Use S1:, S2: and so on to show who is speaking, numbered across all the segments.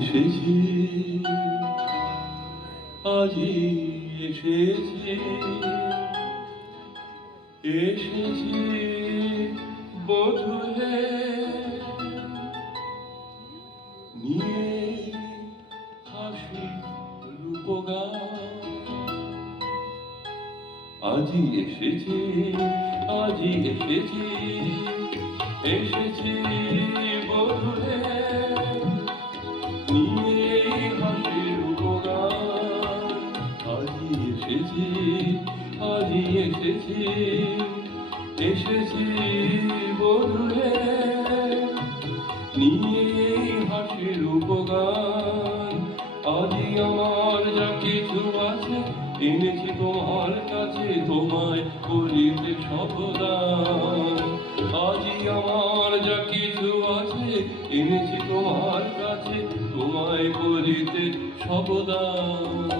S1: এসেছি। আজি এসেছি। এসেছি বধু হে নিয়ে হাসি রূপগা আজি এসেছি আজি এসেছি। এসেছি আজি এসেছি এসেছি বধুরে। নিয়ে হাসির উপগান আজি আমার যা কিছু আছে, এনেছি তোমার কাছে, তোমায় করিতে সবদান আজি আমার যা কিছু আছে, এনেছি তোমার কাছে, তোমায় করিতে সবদান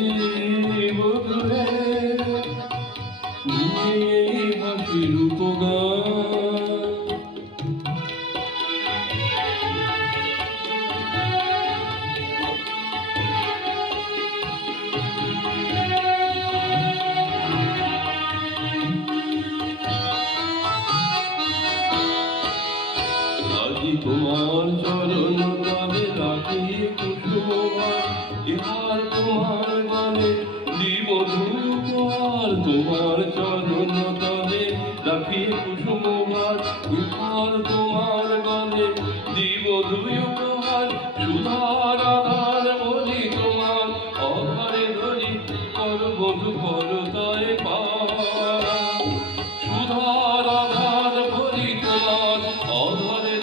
S1: তোমার চরণ তবে রাখি কুসুমার ইহার তোমার গানে দিব তোমার চরণ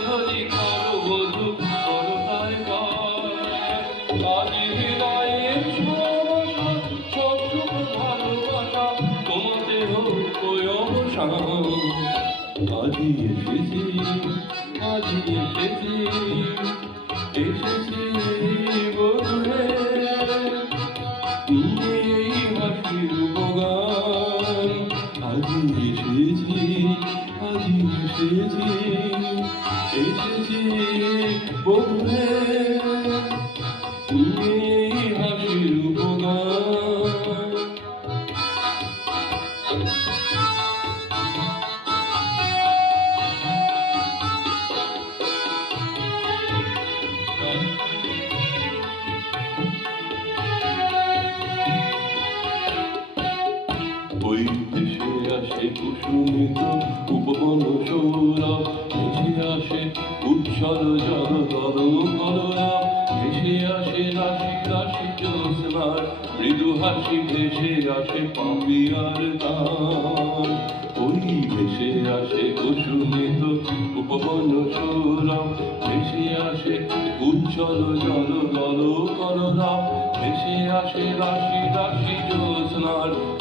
S1: ধরি করো তাই আজি হৃদয়ে সব সব সুখ ভালোবাসা তোমাতে হোক অবসান আজি এসেছি আজি এসেছি এসেছি। নিয়ে হাসির উপগান। ওই দেশে আসে কুসুমিত উপবন সৌরভ, ভেসে আসে উচ্ছল জল তর কলরব ভেসে আসে রাশি রাশি জ্যোৎস্নার মৃদু হাসি ভেসে আসে পাপিয়ার গান। ওই ভেসে আসে কুসুমিত উপবন সৌরভ, ভেসে আসে উজ্জ্বল জল গল কলরব ভেসে আসে রাশি রাশি জ্যোৎস্নার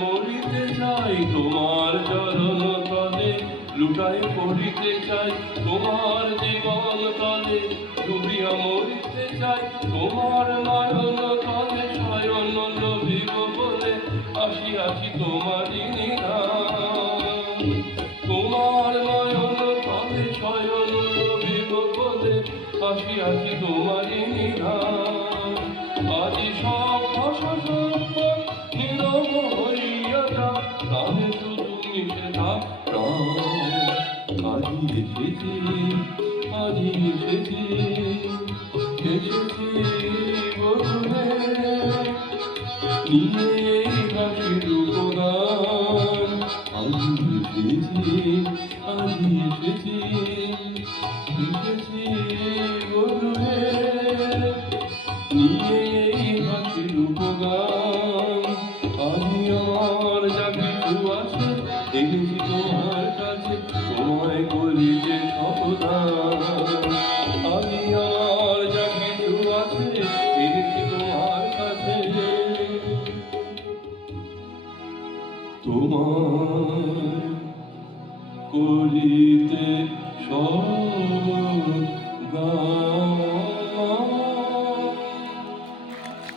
S1: মরিতে চাই তোমার চরণ তলে লুকাই পড়িতে চাই তোমার জীবন তলে। ডুবিয়া মরিতে চাই তোমার নয়ন তলে, শয়ন লভিব বলে আসিয়াছি তোমারই নিধান। তোমার নয়ন তলে, শয়ন লভিব বলে আসিয়াছি তোমারই নিধান। আজি সব ভাষা এসেছি আজি এসেছি। এসেছি বধুরে নিয়ে হাসির উপগান আজি এসেছি আজি এসেছি। এসেছি বধুরে নিয়ে করিতে সব